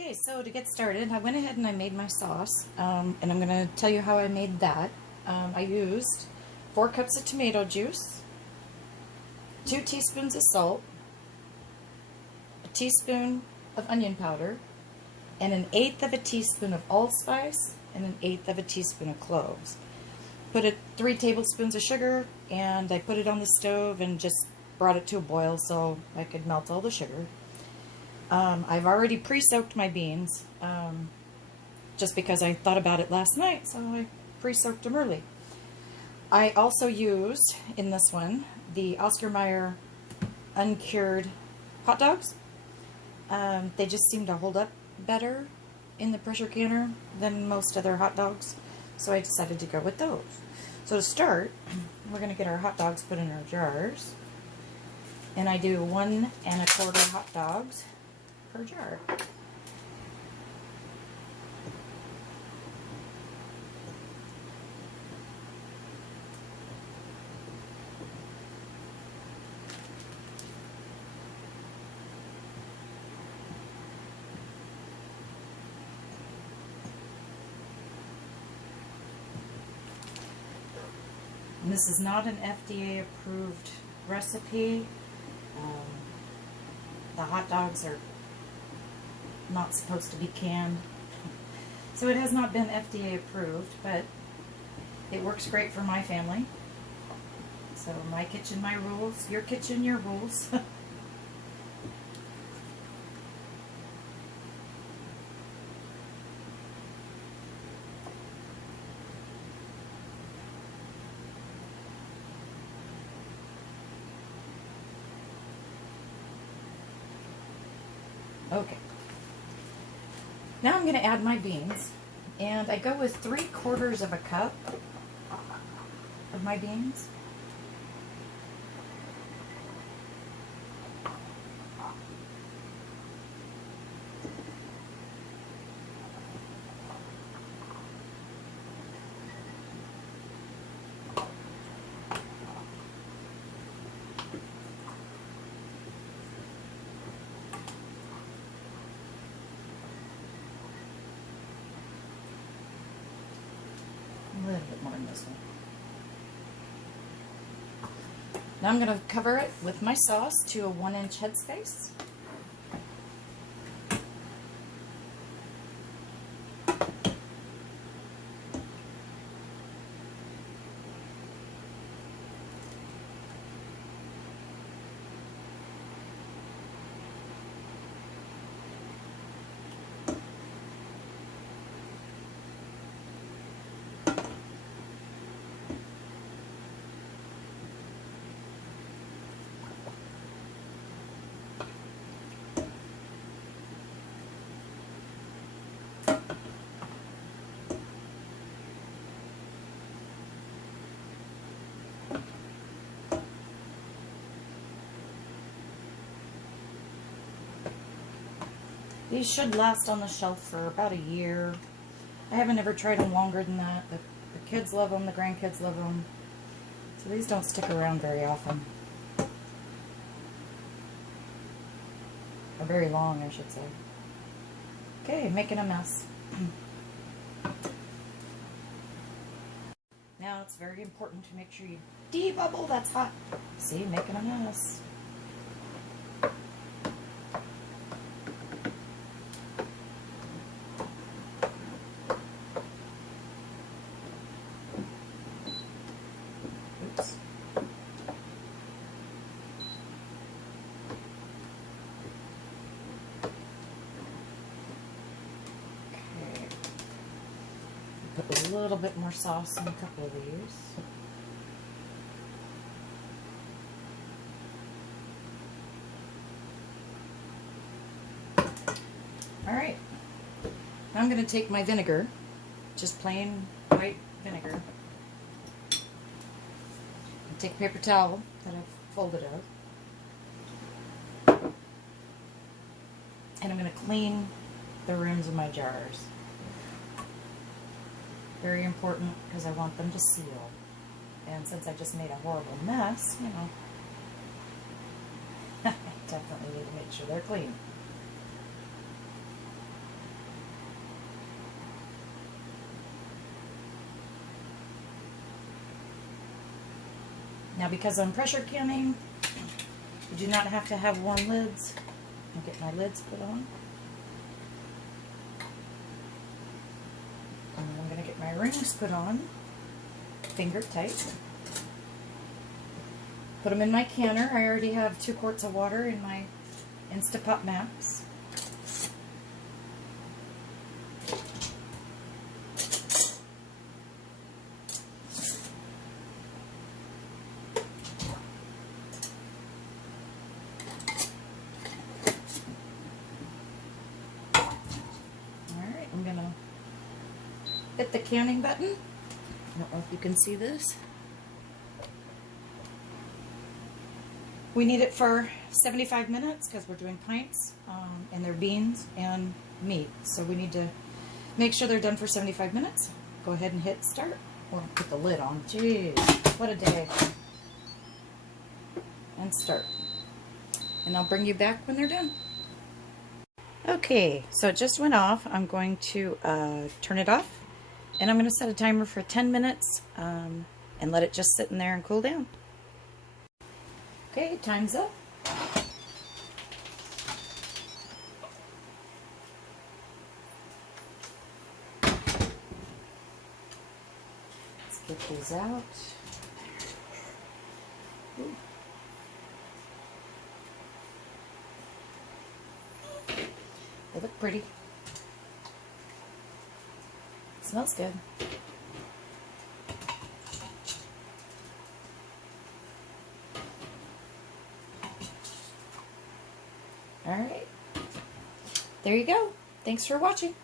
Okay, so to get started, I went ahead and I made my sauce, and I'm going to tell you how I made that. I used 4 cups of tomato juice, 2 teaspoons of salt, a teaspoon of onion powder, and 1/8 of a teaspoon of allspice, and 1/8 of a teaspoon of cloves. Put 3 tablespoons of sugar, and I put it on the stove and just brought it to a boil so I could melt all the sugar. I've already pre-soaked my beans, just because I thought about it last night, so I pre-soaked them early. I also used, in this one, the Oscar Mayer uncured hot dogs. They just seem to hold up better in the pressure canner than most other hot dogs, so I decided to go with those. So to start, we're going to get our hot dogs put in our jars, and I do 1 1/4 hot dogs per jar. And this is not an FDA approved recipe. The hot dogs are not supposed to be canned, so it has not been FDA approved, but it works great for my family. So my kitchen, my rules, your kitchen, your rules. Okay. Now I'm going to add my beans, and I go with 3/4 of a cup of my beans. A little bit more in this one. Now I'm going to cover it with my sauce to a 1-inch headspace. These should last on the shelf for about a year. I haven't ever tried them longer than that. The kids love them, the grandkids love them. So these don't stick around very often. Or very long, I should say. Okay, making a mess. Now it's very important to make sure you debubble. That's hot. See, making a mess. Oops. Put a little bit more sauce in a couple of these. Alright, now I'm going to take my vinegar, just plain white vinegar, and take a paper towel that I've folded up, and I'm going to clean the rims of my jars. Very important because I want them to seal. And since I just made a horrible mess, you know, I definitely need to make sure they're clean. Now, because I'm pressure canning, you do not have to have warm lids. I'll get my lids put on. And I'm going to get my rings put on, finger tight. Put them in my canner. I already have 2 quarts of water in my Instapot Max. Alright, I'm going to hit the canning button. I don't know if you can see this. We need it for 75 minutes because we're doing pints, and they're beans and meat. So we need to make sure they're done for 75 minutes. Go ahead and hit start. Or put the lid on. Jeez, what a day. And start. And I'll bring you back when they're done. Okay, so it just went off. I'm going to turn it off. And I'm going to set a timer for 10 minutes and let it just sit in there and cool down. Okay, time's up. Let's get these out. Ooh. They look pretty. It smells good. All right, there you go. Thanks for watching.